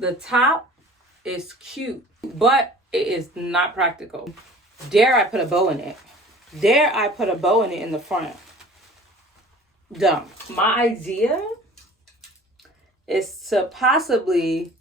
The top is cute, but it is not practical. Dare I put a bow in it? Dare I put a bow in it in the front? Dumb. My idea is to possibly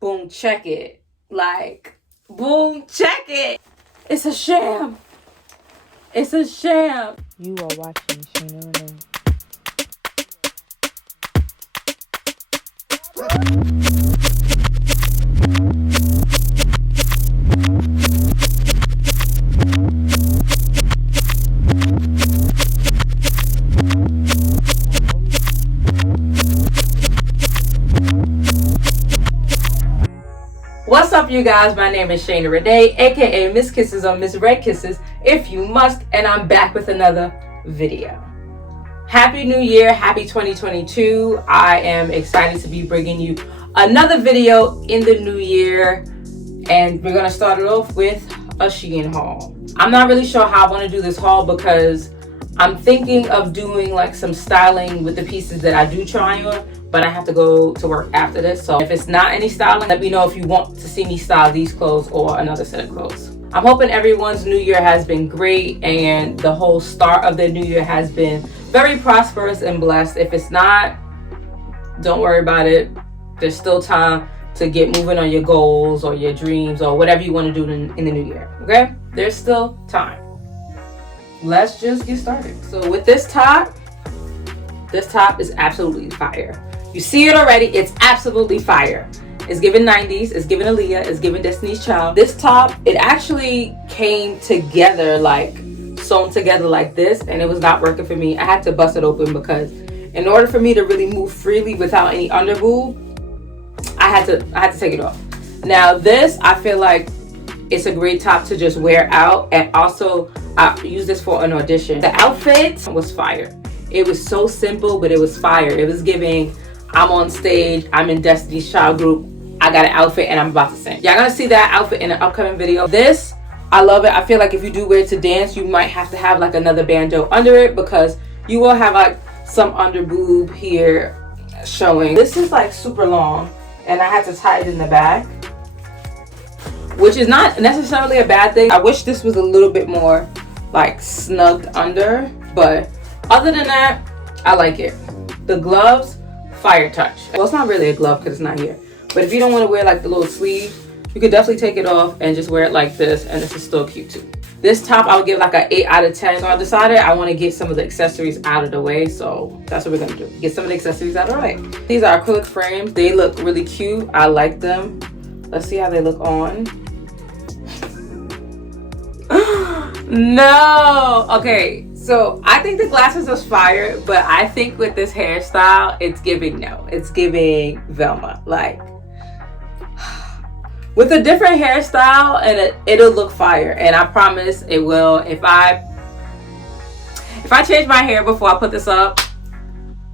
boom check it. Like, boom check it. It's a sham. It's a sham. You are watching Shayna-Renee. What's up, you guys? My name is Shayna-Renee, aka Miss Kisses or Miss Red Kisses, if you must, and I'm back with another video. Happy New Year, happy 2022. I am excited to be bringing you another video in the new year, and we're gonna start it off with a Shein haul. I'm not really sure how I want to do this haul because I'm thinking of doing like some styling with the pieces that I do try on, but I have to go to work after this. So if it's not any styling, let me know if you want to see me style these clothes or another set of clothes. I'm hoping everyone's new year has been great and the whole start of the new year has been very prosperous and blessed. If it's not, don't worry about it. There's still time to get moving on your goals or your dreams or whatever you want to do in the new year, okay? There's still time. Let's just get started. So with this top is absolutely fire. You see it already, it's absolutely fire. It's giving 90s, it's giving Aaliyah, it's giving Destiny's Child. This top, it actually came together, like sewn together like this, and it was not working for me. I had to bust it open because in order for me to really move freely without any underboob, I had to take it off. Now this, I feel like it's a great top to just wear out, and also I use this for an audition. The outfit was fire. It was so simple, but it was fire. It was giving, I'm on stage, I'm in Destiny's Child group, I got an outfit and I'm about to sing. Y'all gonna see that outfit in an upcoming video. This, I love it. I feel like if you do wear it to dance, you might have to have like another bandeau under it because you will have like some under boob here showing. This is like super long and I had to tie it in the back, which is not necessarily a bad thing. I wish this was a little bit more like snugged under, but other than that, I like it. The gloves, fire touch. Well, it's not really a glove because it's not here, but if you don't want to wear like the little sleeve, you could definitely take it off and just wear it like this, and this is still cute too. This top I would give like an 8 out of 10. So I decided I want to get some of the accessories out of the way, so that's what we're gonna do. Get some of the accessories out of the way. These are acrylic frames. They look really cute. I like them. Let's see how they look on. No, okay, so I think the glasses are fire, but I think with this hairstyle, it's giving Velma. Like, with a different hairstyle, and it'll look fire, and I promise it will. If I change my hair before I put this up,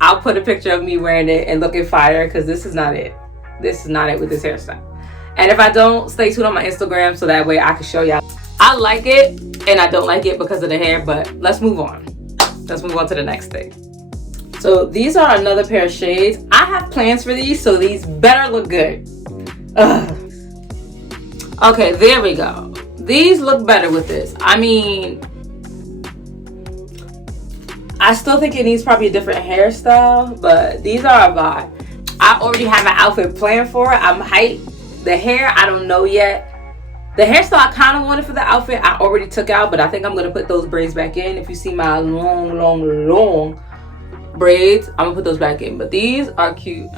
I'll put a picture of me wearing it and looking fire, because this is not it. This is not it with this hairstyle. And if I don't, stay tuned on my Instagram so that way I can show y'all. I like it and I don't like it because of the hair, but let's move on. Let's move on to the next thing. So these are another pair of shades. I have plans for these, so these better look good. Ugh. Okay, there we go. These look better with this. I mean, I still think it needs probably a different hairstyle, but these are a vibe. I already have an outfit planned for it. I'm hyped. The hair, I don't know yet. The hairstyle I kind of wanted for the outfit, I already took out, but I think I'm going to put those braids back in. If you see my long braids, I'm going to put those back in. But these are cute.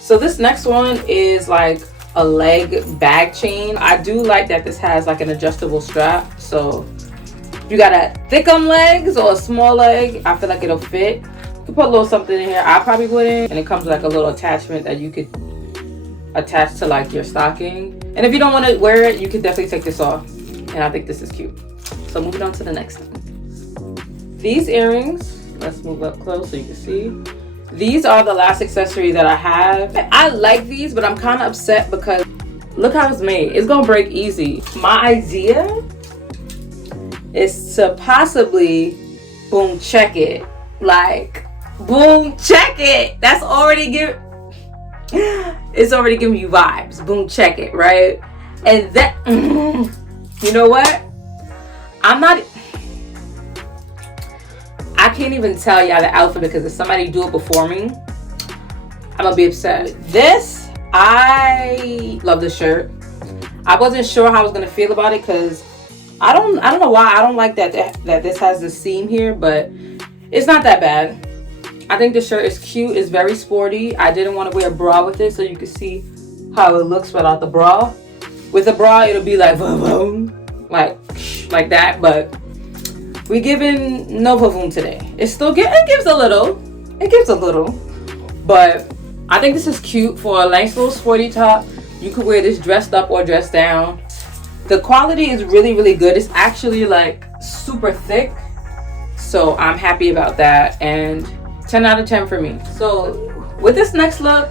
So this next one is like a leg bag chain. I do like that this has like an adjustable strap. So if you got a thickum legs or a small leg, I feel like it'll fit. You can put a little something in here. I probably wouldn't. And it comes with like a little attachment that you could attach to like your stocking. And if you don't want to wear it, you can definitely take this off. And I think this is cute. So moving on to the next thing. These earrings, let's move up close so you can see. These are the last accessory that I have. I like these, but I'm kind of upset because look how it's made. It's gonna break easy. My idea is to possibly boom check it. Like, boom check it. That's already It's already giving you vibes. Boom, check it, right? And that, you know what? I can't even tell y'all the outfit because if somebody do it before me, I'm gonna be upset. This, I love this shirt. I wasn't sure how I was gonna feel about it because I don't know why I don't like that this has the seam here, but it's not that bad. I think the shirt is cute. It's very sporty. I didn't want to wear a bra with it so you can see how it looks without the bra. With the bra, it'll be like like that, but we giving no vavoom today. It gives a little, but I think this is cute for a nice little sporty top. You could wear this dressed up or dressed down. The quality is really, really good. It's actually like super thick, so I'm happy about that, and 10 out of 10 for me. So with this next look,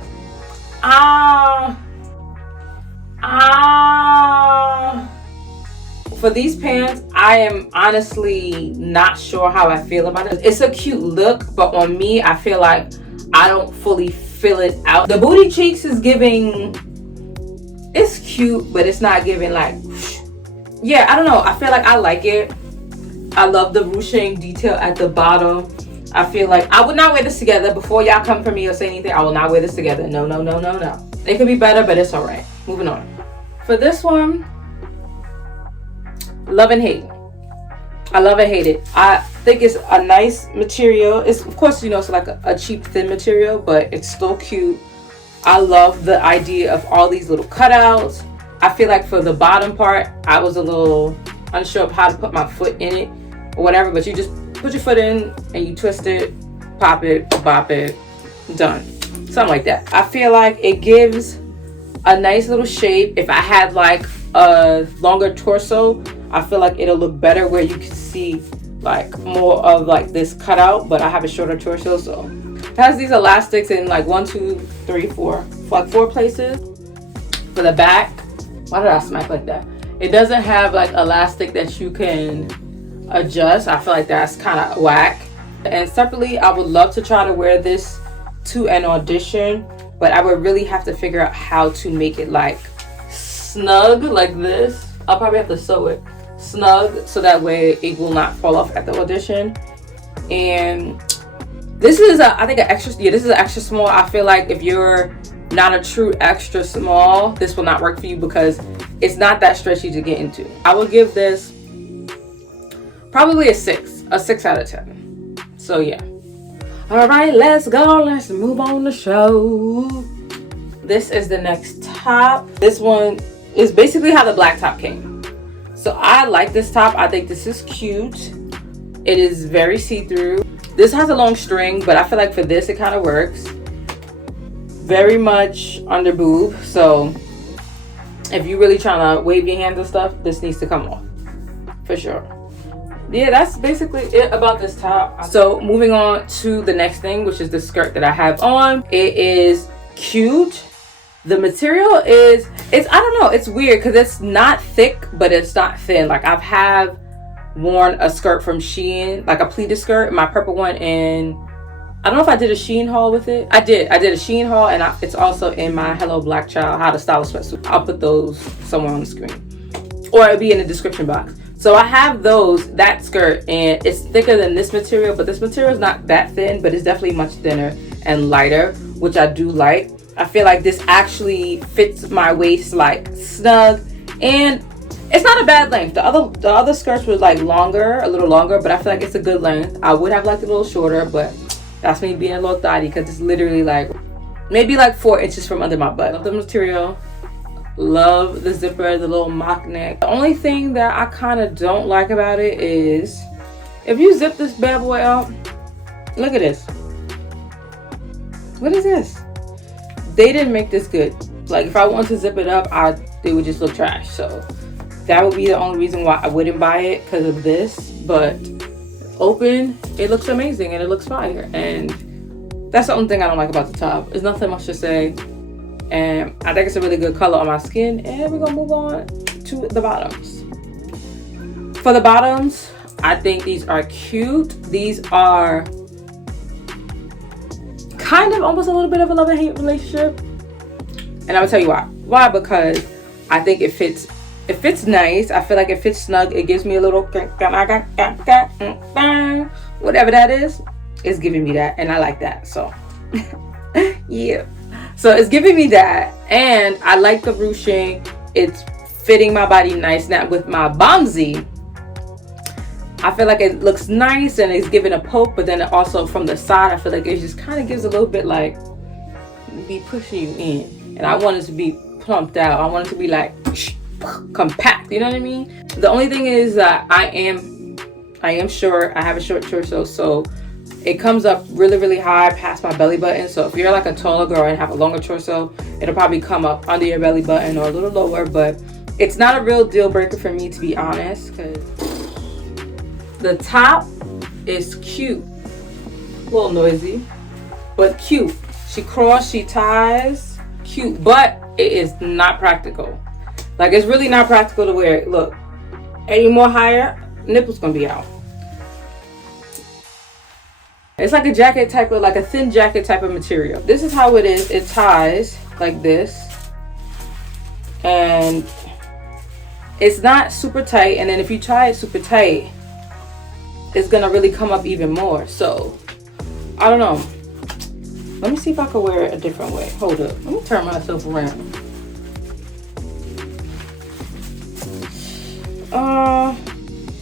for these pants, I am honestly not sure how I feel about it. It's a cute look, but on me, I feel like I don't fully fill it out. The booty cheeks is giving, it's cute, but it's not giving like, yeah, I don't know. I feel like I like it. I love the ruching detail at the bottom. I feel like I would not wear this together. Before y'all come for me or say anything, I will not wear this together. No. It could be better, but it's all right. Moving on. For this one, love and hate. I love and hate it. I think it's a nice material. It's, of course, you know, it's like a cheap thin material, but it's still cute. I love the idea of all these little cutouts. I feel like for the bottom part, I was a little unsure of how to put my foot in it or whatever, but you just put your foot in and you twist it, pop it, bop it, done. Something like that. I feel like it gives a nice little shape. If I had like a longer torso, I feel like it'll look better where you can see like more of like this cutout, but I have a shorter torso, so it has these elastics in like 1, 2, 3, 4, like 4 places. For the back, why did I smack like that? It doesn't have like elastic that you can adjust. I feel like that's kind of whack. And separately, I would love to try to wear this to an audition, but I would really have to figure out how to make it like snug like this. I'll probably have to sew it snug so that way it will not fall off at the audition. And this is I think an extra, yeah, this is an extra small. I feel like if you're not a true extra small, this will not work for you because it's not that stretchy to get into. I will give this probably a 6 out of 10. So yeah. All right, let's go. Let's move on the show. This is the next top. This one is basically how the black top came. So I like this top. I think this is cute. It is very see-through. This has a long string, but I feel like for this, it kind of works. Very much under boob. So if you're really trying to wave your hands and stuff, this needs to come off for sure. Yeah, that's basically it about this top. So moving on to the next thing, which is the skirt that I have on. It is cute. The material is, I don't know, it's weird because it's not thick, but it's not thin. Like have worn a skirt from Shein, like a pleated skirt, my purple one, and I don't know if I did a Shein haul with it. I did a Shein haul, and it's also in my Hello Black Child How to Style a Sweatsuit. I'll put those somewhere on the screen, or it'll be in the description box. So I have that skirt, and it's thicker than this material, but this material is not that thin, but it's definitely much thinner and lighter, which I do like. I feel like this actually fits my waist like snug, and it's not a bad length. The other skirts were like a little longer, but I feel like it's a good length. I would have liked it a little shorter, but that's me being a little thotty because it's literally like maybe like 4 inches from under my butt. Love the material. Love the zipper, the little mock neck. The only thing that I kind of don't like about it is if you zip this bad boy up, look at this. What is this? They didn't make this good. Like if I wanted to zip it up, it would just look trash. So that would be the only reason why I wouldn't buy it, because of this. But open, it looks amazing and it looks fire. And that's the only thing I don't like about the top. There's nothing much to say. And I think it's a really good color on my skin. And we're gonna move on to the bottoms. For the bottoms, I think these are cute. These are kind of almost a little bit of a love and hate relationship. And I'm gonna tell you why. Why? Because I think it fits nice. I feel like it fits snug. It gives me a little whatever that is. It's giving me that, and I like that. So yeah. So it's giving me that, and I like the ruching. It's fitting my body nice. Now with my bombsy, I feel like it looks nice and it's giving a poke, but then also from the side, I feel like it just kind of gives a little bit like be pushing you in. And I want it to be plumped out. I want it to be like compact. You know what I mean? The only thing is that I am short. I have a short torso, so it comes up really, really high past my belly button. So if you're like a taller girl and have a longer torso, it'll probably come up under your belly button or a little lower. But it's not a real deal breaker for me, to be honest, because the top is cute. A little noisy, but cute. She ties, cute, but it is not practical. Like, it's really not practical to wear it. Look, any more higher, nipples gonna be out. It's like a jacket type of, like a thin jacket type of material. This is how it is. It ties like this, and it's not super tight. And then if you tie it super tight, it's gonna really come up even more. So I don't know. Let me see if I can wear it a different way. Hold up. Let me turn myself around.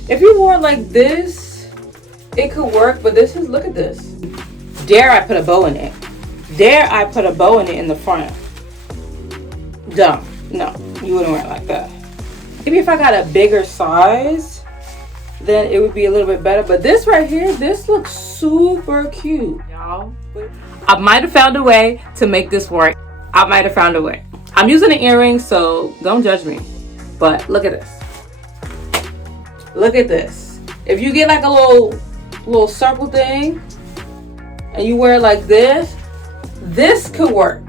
If you wore it like this, it could work, but this is, look at this. Dare I put a bow in it? Dare I put a bow in it in the front? Dumb. No, you wouldn't wear it like that. Maybe if I got a bigger size, then it would be a little bit better. But this right here, this looks super cute, y'all. I might have found a way to make this work. I might have found a way. I'm using an earring, so don't judge me. But look at this. Look at this. If you get like a little circle thing and you wear it like this could work.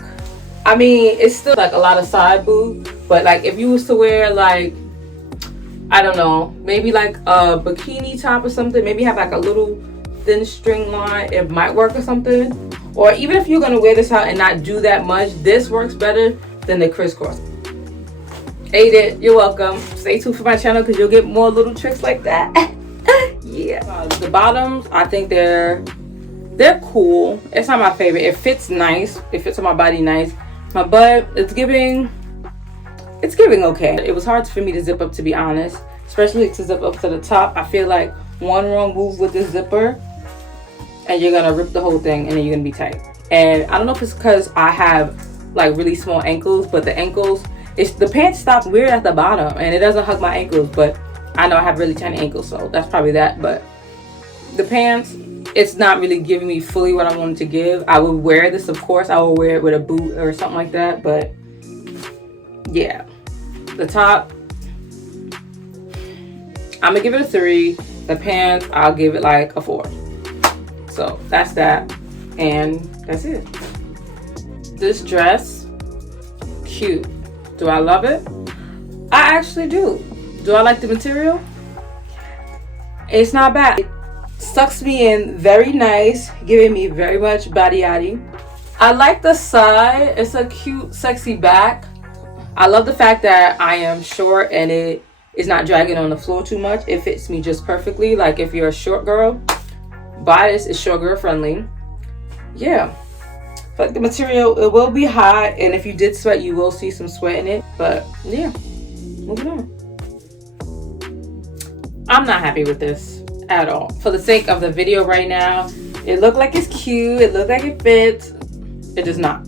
I mean, it's still like a lot of side boob, but like if you was to wear like, I don't know, maybe like a bikini top or something, maybe have like a little thin string line, it might work or something. Or even if you're gonna wear this out and not do that much, this works better than the crisscross. Ate it, you're welcome. Stay tuned for my channel because you'll get more little tricks like that. Yeah. The bottoms, I think they're cool. It's not my favorite. It fits nice. It fits on my body nice. My butt, it's giving okay. It was hard for me to zip up, to be honest, especially to zip up to the top. I feel like one wrong move with this zipper and you're gonna rip the whole thing and then you're gonna be tight. And I don't know if it's because I have like really small ankles, but the ankles, the pants stop weird at the bottom and it doesn't hug my ankles, but I know I have really tiny ankles, so that's probably that. But the pants, it's not really giving me fully what I wanted to give. I would wear this, of course. I would wear it with a boot or something like that, but yeah. The top, I'm gonna give it a 3. The pants, I'll give it like a 4. So that's that, and that's it. This dress, cute. Do I love it? I actually do. Do I like the material? It's not bad. It sucks me in very nice, giving me very much body-yaddy. I like the side. It's a cute, sexy back. I love the fact that I am short and it is not dragging on the floor too much. It fits me just perfectly. Like if you're a short girl, buy this. It's short girl friendly. Yeah. But the material, it will be hot, and if you did sweat, you will see some sweat in it. But yeah, moving on. I'm not happy with this at all. For the sake of the video right now, it looked like it's cute. It looked like it fits. It does not.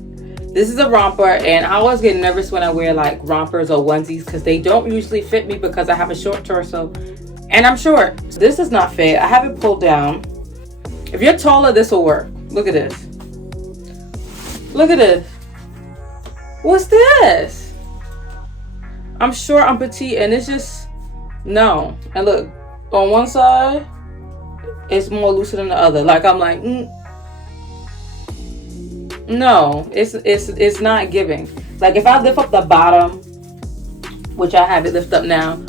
This is a romper, and I always get nervous when I wear like rompers or onesies because they don't usually fit me because I have a short torso and I'm short. So this does not fit. I have it pulled down. If you're taller, this will work. Look at this. Look at this. What's this? I'm short, I'm petite, and it's just, no. And look, on one side, it's more looser than the other. Like, I'm like, no, it's not giving. Like, if I lift up the bottom, which I have it lift up now,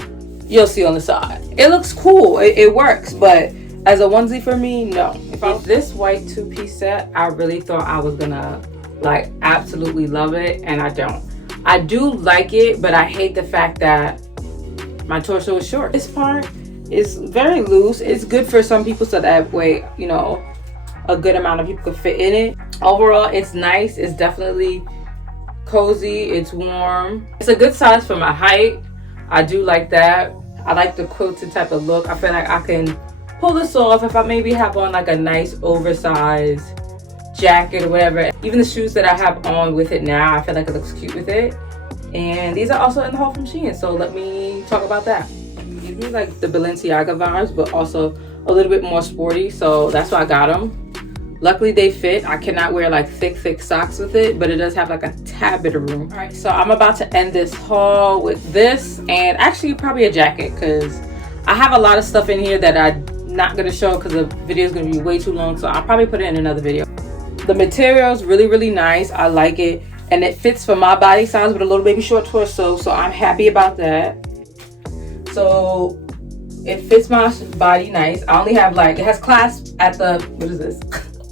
you'll see on the side. It looks cool, it works, but as a onesie for me, no. If this white 2-piece set, I really thought I was gonna Like, absolutely love it, and I don't. I do like it, but I hate the fact that my torso is short. This part is very loose. It's good for some people, so that way, you know, a good amount of people could fit in it. Overall, it's nice. It's definitely cozy. It's warm. It's a good size for my height. I do like that. I like the quilted type of look. I feel like I can pull this off if I maybe have on like a nice oversized jacket or whatever. Even the shoes that I have on with it now, I feel like it looks cute with it. And these are also in the haul from Shein, so let me talk about that. Give me like the Balenciaga vibes, but also a little bit more sporty, so that's why I got them. Luckily they fit. I cannot wear like thick socks with it, but it does have like a tad bit of room. All right, so I'm about to end this haul with this, and actually probably a jacket, because I have a lot of stuff in here that I'm not going to show because the video is going to be way too long, so I'll probably put it in another video. The material is really nice. I like it, and it fits for my body size with a little baby short torso, so I'm happy about that. So it fits my body nice. I only have like, it has clasp at the, what is this?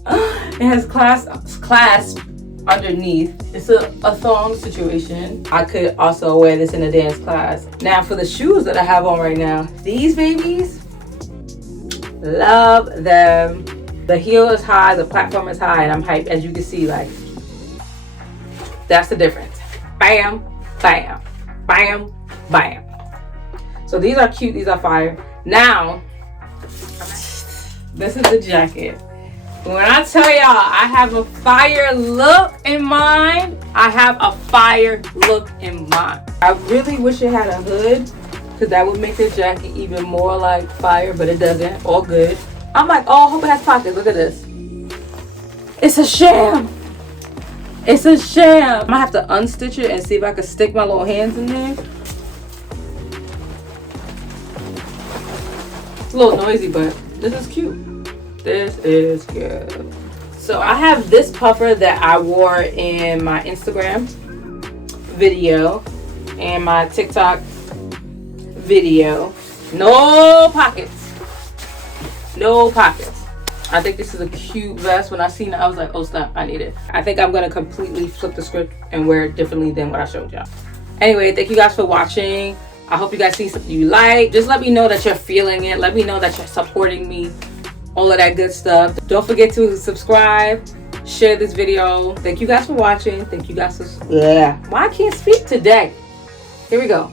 It has clasp underneath. It's a thong situation. I could also wear this in a dance class. Now for the shoes that I have on right now, these babies, love them. The heel is high, the platform is high, and I'm hyped. As you can see, like, that's the difference. Bam, bam, bam, bam. So these are cute, these are fire. Now, this is the jacket. When I tell y'all I have a fire look in mind, I have a fire look in mind. I really wish it had a hood, because that would make the jacket even more like fire, but it doesn't. All good. I'm like, oh, I hope it has pockets. Look at this. It's a sham. It's a sham. I'm gonna have to unstitch it and see if I can stick my little hands in there. It's a little noisy, but this is cute. This is good. So I have this puffer that I wore in my Instagram video and my TikTok video. No pockets. No pockets. I think this is a cute vest. When I seen it, I was like, oh snap, I need it. I think I'm gonna completely flip the script and wear it differently than what I showed y'all. Anyway, thank you guys for watching. I hope you guys see something you like. Just let me know that you're feeling it. Let me know that you're supporting me. All of that good stuff. Don't forget to subscribe, share this video. Thank you guys for watching. Thank you guys for, why I can't speak today. Here we go.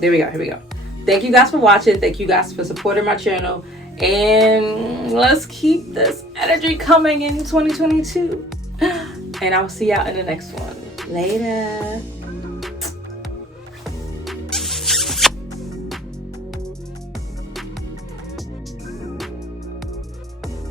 Here we go. Thank you guys for watching. Thank you guys for supporting my channel. And let's keep this energy coming in 2022. And I'll see y'all in the next one. Later.